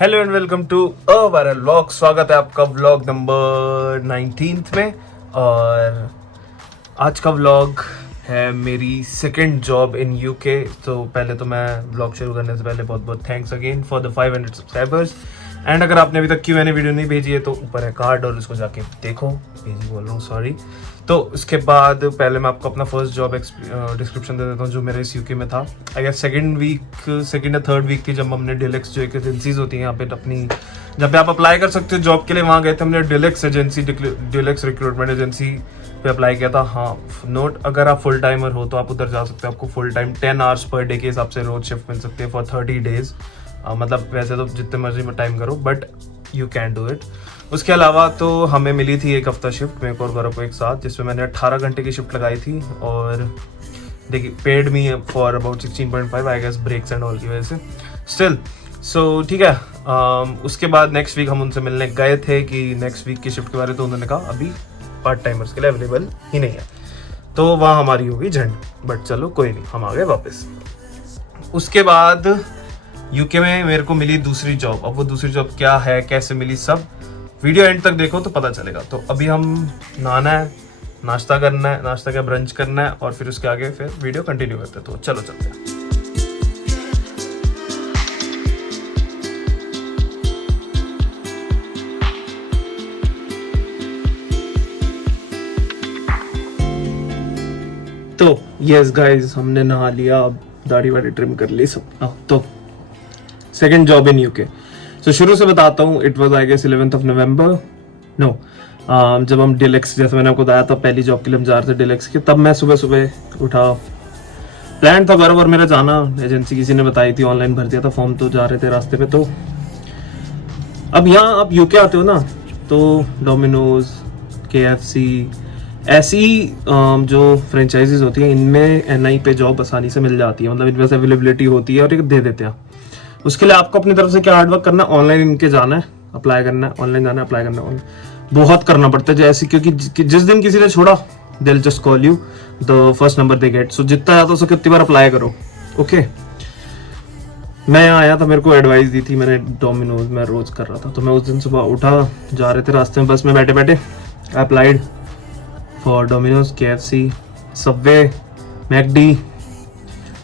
Hello and welcome to a viral vlog. स्वागत है आपका व्लॉग नंबर 19 में। और आज का व्लॉग है मेरी सेकंड जॉब इन यूके। तो पहले तो मैं व्लॉग शुरू करने से पहले बहुत बहुत thanks again for the 500 subscribers. And अगर आपने अभी तक Q&A वीडियो नहीं भेजी है तो ऊपर है कार्ड और उसको जाके देखो। भेजी बोल रहा हूँ, सॉरी। तो उसके बाद पहले मैं आपको अपना फर्स्ट जॉब डिस्क्रिप्शन दे देता हूँ जो मेरे इस यूके में था। आई गेस सेकंड या थर्ड वीक थी जब हमने डेलेक्स जो एक एजेंसीज होती हैं यहाँ पे अपनी, जब पे आप अप्लाई कर सकते हो जॉब के लिए, वहाँ गए थे हमने। डेलेक्स रिक्रूटमेंट एजेंसी पे अप्लाई किया था। हाँ, नोट, अगर आप फुल टाइमर हो तो आप उधर जा सकते हो। आपको full time 10 hours per day के हिसाब से रोज शिफ्ट मिल सकती है फॉर 30 डेज। मतलब वैसे तो जितने मर्जी में टाइम करो, but you can do it. उसके अलावा तो हमें मिली थी एक हफ्ता शिफ्ट, मेरे को और गौरव को एक साथ, जिसमें मैंने 18 घंटे की शिफ्ट लगाई थी। और देखिए, paid me for about 16.5 I guess, breaks and all की वजह से। स्टिल सो ठीक है। उसके बाद नेक्स्ट वीक हम उनसे मिलने गए थे कि नेक्स्ट वीक की शिफ्ट के बारे में। तो उन्होंने कहा अभी पार्ट टाइमर्स के लिए अवेलेबल ही नहीं है। तो वहाँ हमारी होगी झंड, बट चलो कोई नहीं, हम आ गए वापस। उसके बाद यूके में मेरे को मिली दूसरी जॉब। अब वो दूसरी जॉब क्या है, कैसे मिली, सब वीडियो एंड तक देखो तो पता चलेगा। तो अभी हम नहाना है, नाश्ता करना है, नाश्ता क्या ब्रंच करना है, और फिर उसके आगे फिर वीडियो कंटिन्यू करते हैं। तो चलो चलते हैं। तो यस गाइस, हमने नहा लिया, अब दाढ़ी वाड़ी ट्रिम कर ली सब। तो second job in UK. So शुरू से बताता हूँ। It was I guess 11th of November। No, जब हम डेलेक्स, जैसे मैंने आपको बताया था पहली जॉब के लिए हम जा रहे थे डेलेक्स के, तब मैं सुबह सुबह उठा। प्लान था बराबर मेरा जाना, एजेंसी किसी ने बताई थी, ऑनलाइन भर दिया था फॉर्म, तो जा रहे थे रास्ते पे। तो अब यहाँ आप यूके आते हो ना, तो डोमिनोज, KFC, ऐसी जो फ्रेंचाइजीज होती हैं, इनमें NI पे जॉब आसानी से मिल जाती है। मतलब इनमें से अवेलेबिलिटी होती है और ये दे देते हैं। उसके लिए आपको अपनी तरफ से क्या हार्डवर्क करना है, ऑनलाइन इनके जाना है, अप्लाई करना है, ऑनलाइन जाना है, अप्लाई करना है, बहुत करना पड़ता है। जैसे क्योंकि जिस दिन किसी ने छोड़ा, they will just call you the first number they get. So जितना ज़्यादा हो सके उतनी बार अप्लाई करो। ओके, मैं यहाँ आया था, मेरे को एडवाइस दी थी मैंने, डोमिनोज मैं रोज कर रहा था। तो मैं उस दिन सुबह उठा, जा रहे थे रास्ते में, बस में बैठे बैठे applied for Domino's, KFC, Subway, McD.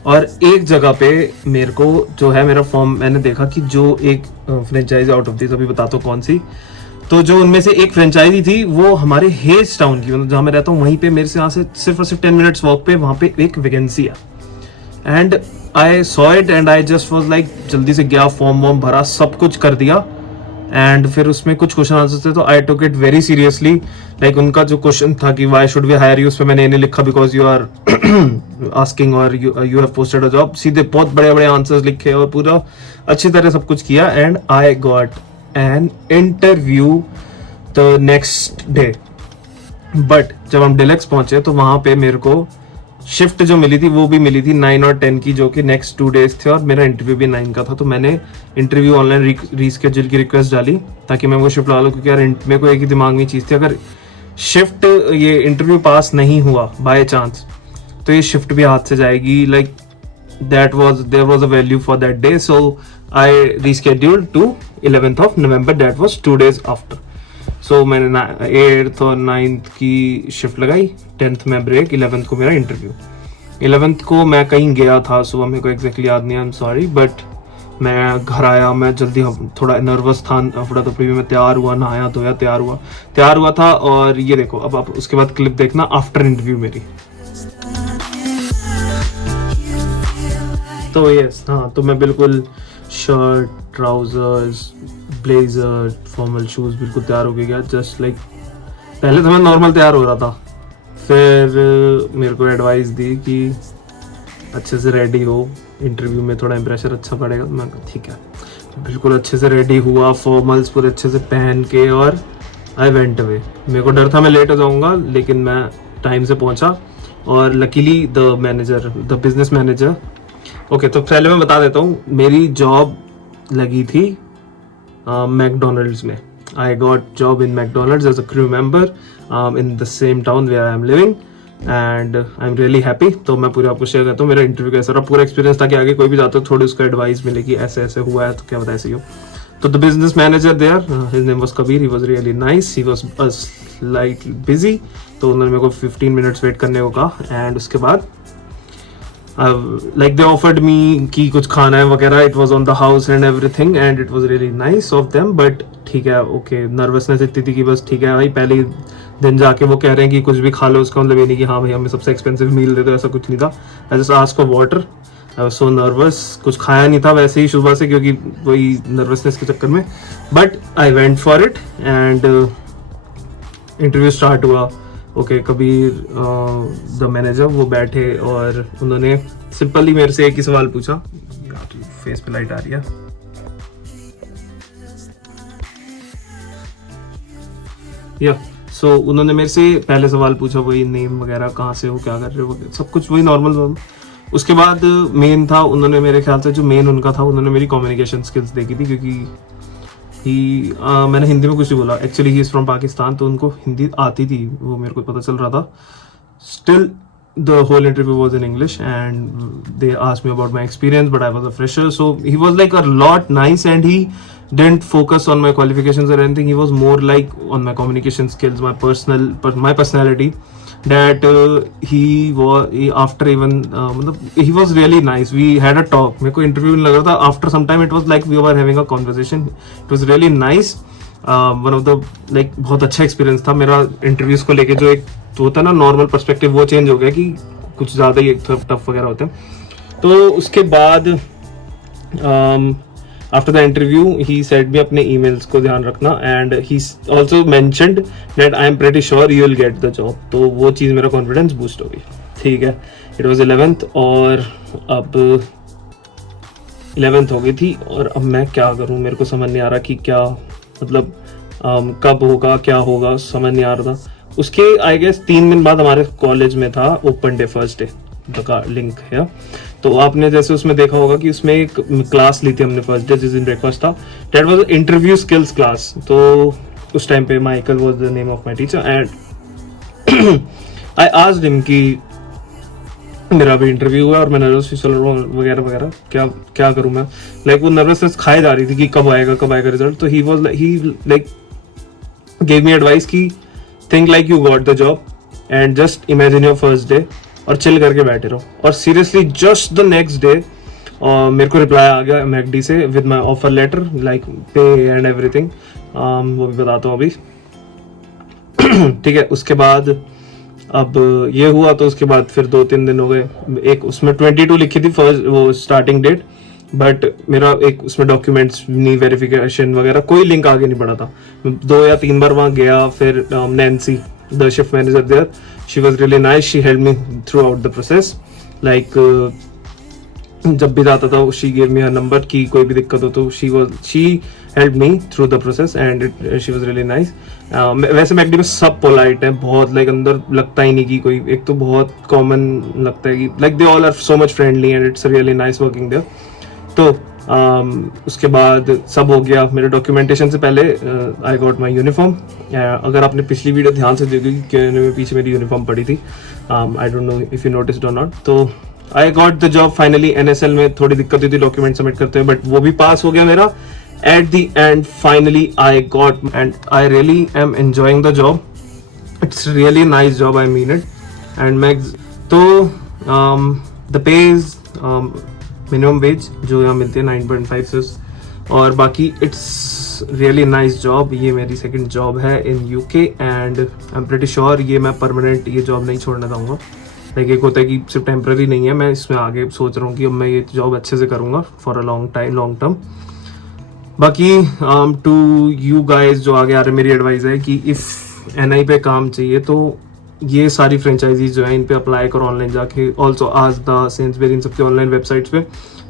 और एक जगह पे मेरे को जो है मेरा फॉर्म, मैंने देखा कि जो एक फ्रेंचाइजी आउट ऑफ दिस, अभी बताता हूँ कौन सी, तो जो उनमें से एक फ्रेंचाइजी थी वो हमारे हेज टाउन की, मतलब जहाँ मैं रहता हूँ वहीं पे, मेरे से यहाँ से सिर्फ और सिर्फ 10 मिनट्स वॉक पे वहाँ पे एक वैकेंसी है। And I saw it and I just was like, जल्दी से गया, फॉर्म वॉर्म भरा, सब कुछ कर दिया। एंड फिर उसमें कुछ क्वेश्चन आंसर थे, तो I took it very seriously. Like उनका जो क्वेश्चन था कि why should we hire you, उस पर मैंने इन्हें लिखा बिकॉज यू आर आस्किंग और you have posted a job. सीधे बहुत बड़े बड़े आंसर्स लिखे और पूरा अच्छी तरह सब कुछ किया। And I got an interview the next day. But जब हम डेलेक्स पहुंचे तो वहां पे मेरे को शिफ्ट जो मिली थी वो भी मिली थी 9 और 10 की, जो कि नेक्स्ट 2 डेज थे, और मेरा इंटरव्यू भी 9 का था। तो मैंने इंटरव्यू ऑनलाइन रीस्केड्यूल की रिक्वेस्ट डाली ताकि मैं वो शिफ्ट लगा लूँ, क्योंकि यार मेरे को एक ही दिमाग में चीज़ थी, अगर शिफ्ट ये इंटरव्यू पास नहीं हुआ बाय चांस तो ये शिफ्ट भी हाथ से जाएगी। Like there was a value for that day. So I rescheduled to 11th of November, that was 2 days after. So मैंने 8th और 9th की शिफ्ट लगाई, 10th में ब्रेक, 11th को मेरा इंटरव्यू। 11th को मैं कहीं गया था सुबह, मेरे को एग्जैक्टली याद नहीं, आई एम सॉरी, बट मैं घर आया, मैं जल्दी, थोड़ा नर्वस था, अफड़ा तफड़ी में मैं तैयार हुआ, नहाया धोया, तैयार हुआ था। और ये देखो, अब आप उसके बाद क्लिप देखना आफ्टर इंटरव्यू मेरी। तो यस, हाँ, तो मैं बिल्कुल shirt, trousers, blazer, formal shoes, बिल्कुल तैयार हो गया। जस्ट लाइक, पहले तो मैं नॉर्मल तैयार हो रहा था, फिर मेरे को एडवाइस दी कि अच्छे से रेडी हो, इंटरव्यू में थोड़ा इंप्रेशन अच्छा पड़ेगा। मैं ठीक है, बिल्कुल अच्छे से रेडी हुआ, फॉर्मल्स पूरे अच्छे से पहन के, और आई वेंट अवे। मेरे को डर था मैं लेट हो जाऊंगा, लेकिन मैं टाइम से पहुंचा। और luckily the business manager, okay, तो पहले मैं बता देता हूँ, मेरी जॉब लगी थी मैकडोनल्ड्स में। I got job in McDonald's as a crew member in the same town where I am living, and I am really happy. तो मैं पूरा आपको शेयर करता हूँ मेरा इंटरव्यू कैसा रहा, पूरा एक्सपीरियंस, ताकि आगे कोई भी जाता हो थोड़ी उसको एडवाइस मिले कि ऐसे ऐसे हुआ है तो क्या बताया, ऐसे हो। तो the business manager there, his name was Kabir, he was really nice, he was like busy, तो उन्होंने मेरे को 15 मिनट्स वेट करने को कहा। एंड उसके बाद like they offered me कि कुछ खाना है वगैरह, it was on the house and everything and it was really nice of them, but ठीक है, okay, nervousness इतनी थी कि बस ठीक है भाई, पहले ही दिन जाके वो कह रहे हैं कि कुछ भी खा लो, उसका मतलब ये नहीं कि हाँ भाई हमें सबसे एक्सपेंसिव मील दे दो, ऐसा कुछ नहीं था। I just asked for water, I was so nervous, कुछ खाया नहीं था वैसे ही सुबह से क्योंकि वही नर्वसनेस के चक्कर में, but I went for it and interview start हुआ। ओके, कबीर द मैनेजर वो बैठे और उन्होंने सिंपली मेरे से एक ही सवाल पूछा। फेस पे लाइट आ रही है। या सो उन्होंने मेरे से पहले सवाल पूछा, वही नेम वगैरह, कहाँ से हो, क्या कर रहे हो, सब कुछ वही नॉर्मल। उसके बाद मेन था, उन्होंने मेरे ख्याल से जो मेन उनका था, उन्होंने मेरी कम्युनिकेशन स्किल्स देखी थी, क्योंकि मैंने हिंदी में कुछ नहीं बोला। Actually he is from Pakistan, तो उनको हिंदी आती थी, वो मेरे को पता चल रहा था। Still the whole interview was in English and they asked me about my experience, but I was a fresher, so he was like a lot nice and he didn't focus on my qualifications or anything. He was more like on my communication skills, my personality, that after even he was really nice. We had a talk. मेरे को interview नहीं लग रहा था. After some time it was like we were having a conversation. It was really nice. One of the like बहुत अच्छा experience था मेरा interviews को लेके। जो एक तो होता है ना normal perspective, वो change हो गया कि कुछ ज़्यादा ही tough वगैरह होते हैं। तो उसके बाद after the interview he said me अपने emails को ध्यान रखना, and he also mentioned that I am pretty sure you will get the job। तो वो चीज़ मेरा confidence boost हो गई। ठीक है, it was 11th और अब 11th हो गई थी और अब मैं क्या करूँ, मेरे को समझ नहीं आ रहा कि क्या मतलब कब होगा, क्या होगा, समझ नहीं आ रहा था। उसके आई गेस 3 दिन बाद हमारे कॉलेज में था ओपन डे, फर्स्ट डे का लिंक है। तो आपने जैसे उसमें देखा होगा कि उसमें एक क्लास ली थी हमने फर्स्ट डे, जिस दिन ब्रेकफास्ट था, that was interview skills class. तो उस टाइम पे Michael was the name of my teacher and I asked him कि मेरा भी इंटरव्यू हुआ और मैं नर्वस चल रहा हूँ वगैरह वगैरह, क्या करूँ मैं, लाइक वो नर्वसनेस खाई जा रही थी कि कब आएगा रिजल्ट। तो he like gave me advice कि think like you got the job and just imagine your first day और चिल करके बैठे रहो। और seriously just the next day मेरे को रिप्लाई आ गया मैकडी से with my offer letter, like pay and everything, वो भी बताता हूँ अभी। ठीक है, उसके बाद अब ये हुआ, तो उसके बाद फिर 2-3 दिन हो गए। एक उसमें 22 लिखी थी फर्स्ट वो स्टार्टिंग डेट, बट मेरा एक उसमें डॉक्यूमेंट्स नहीं, वेरिफिकेशन वगैरह कोई लिंक आगे नहीं बढ़ा था। 2 या 3 बार वहाँ गया, फिर Nancy the shift manager there, she was really nice, she helped me throughout the process, like जब भी जाता था she gave me her number कि कोई भी दिक्कत हो तो she helped me through the process and she was really nice। वैसे मैकडी में सब पोलाइट है बहुत, लाइक अंदर लगता ही नहीं कि कोई, एक तो बहुत कॉमन लगता है कि like they all are so much friendly and it's really nice working there. तो उसके बाद सब हो गया। मेरे डॉक्यूमेंटेशन से पहले आई गॉट माई यूनिफॉर्म। अगर आपने पिछली वीडियो ध्यान से देखी कि पीछे मेरी यूनिफॉर्म पड़ी थी, I don't know if you noticed और नॉट। तो I got the job finally. NSL में थोड़ी दिक्कत हुई थी डॉक्यूमेंट सबमिट करते हुए, बट वो भी पास हो गया मेरा। At the end finally I got, and I really am enjoying the job. It's really nice job, I mean it. And मैं तो the pay is minimum wage जो यहाँ मिलती है 9.5 से, और बाकी इट्स रियली नाइस जॉब। ये मेरी सेकंड जॉब है इन UK and I am pretty sure ये मैं परमानेंट ये जॉब नहीं छोड़ना चाहूँगा। लाइक एक होता है कि सिर्फ टेम्प्रेरी नहीं है, मैं इसमें आगे सोच रहा हूँ कि अब मैं ये जॉब अच्छे से करूँगा फॉर अ लॉन्ग टर्म। बाकी टू यू गाइज जो आगे आ रहे, मेरी एडवाइस है कि इफ़ NI पे काम चाहिए तो ये सारी फ्रेंचाइजीज जो है इन पे अप्लाई करो ऑनलाइन जाके। ऑल्सो आज द सेंसबेरी, इन सबके ऑनलाइन वेबसाइट्स पे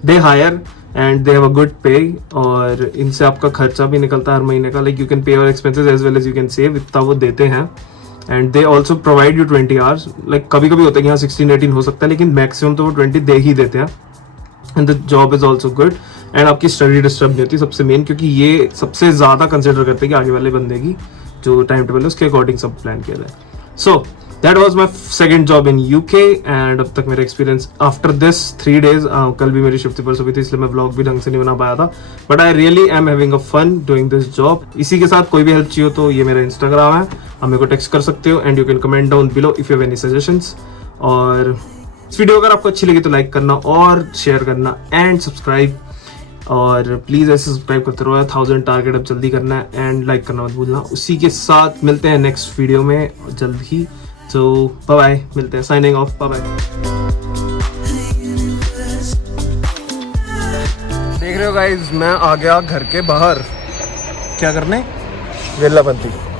they hire and they have a good pay, और इनसे आपका खर्चा भी निकलता है हर महीने का। Like you can pay your expenses as well as you can save, इतना वो देते हैं। And they also provide you 20 hours. Like कभी कभी होता है कि यहाँ 16-18 हो सकता है, लेकिन मैक्सिमम तो वो 20 दे ही देते हैं। And the job is also good and आपकी स्टडी डिस्टर्ब नहीं होती, सबसे मेन, क्योंकि ये सबसे ज़्यादा कंसिडर करते हैं कि आगे वाले बंदे की जो टाइम टेबल है उसके अकॉर्डिंग सब प्लान किया जाए। So that was my second job in UK and अब तक मेरा एक्सपीरियंस आफ्टर दिस 3 days, कल भी मेरी शिफ्ट पर सुबह थी इसलिए मैं ब्लॉग भी ढंग से नहीं बना पाया था, but I really am having a fun doing this job. इसी के साथ कोई भी हेल्प चाहिए तो ये मेरा इंस्टाग्राम है, आप मेरे को टेक्स्ट कर सकते हो and you can comment down below if you have any suggestions. और इस वीडियो अगर आपको अच्छी लगी तो लाइक करना और शेयर करना एंड सब्सक्राइब, और प्लीज ऐसे सब्सक्राइब करते रहो, 1000 टारगेट अब जल्दी करना है एंड लाइक करना मत भूलना। उसी के साथ मिलते हैं नेक्स्ट वीडियो में जल्द ही, तो बाय बाय, मिलते हैं, साइनिंग ऑफ, बाय बाय। देख रहे हो गाइज, मैं आ गया घर के बाहर, क्या करने, वेल्लापंती।